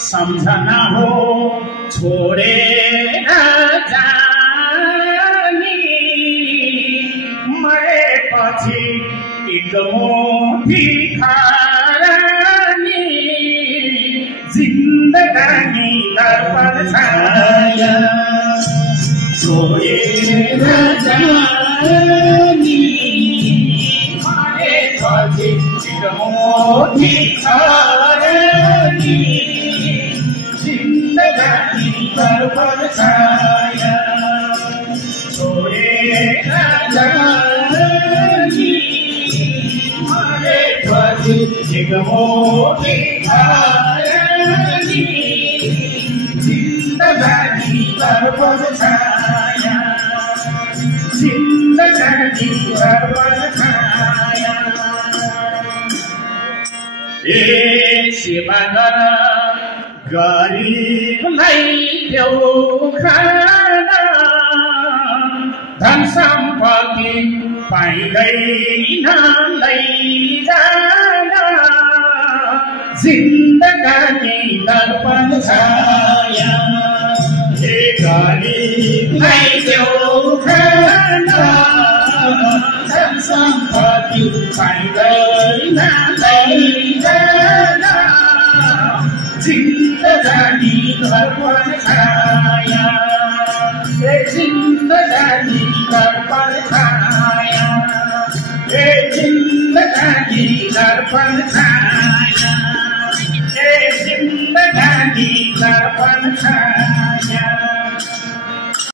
सम्झना हो छोडेर जानी मरेपछि एक मुठी खारानी जिन्दगानी दर्पण छाया छोडेर जानी मरेपछि एक मुठी खारानी जिन्दगानी दर्पण छाया छोडेर जानी मरेपछि एक मुठी खारानी जिन्दगानी दर्पण छाया जिन्दगानी दर्पण छाया सेवा गर गरिबलाई देऊ खाना धन सम्पत्ति पाइँदैन लैजान जिन्दगानी दर्पण छाया गरिबलाई देऊ खाना धन सम्पत्ति पाइँदैन लैजान जिन्दगानी दर्पण छाया जिन्दगानी दर्पण छाया जिन्दगानी दर्पण छाया जिन्दगानी दर्पण छाया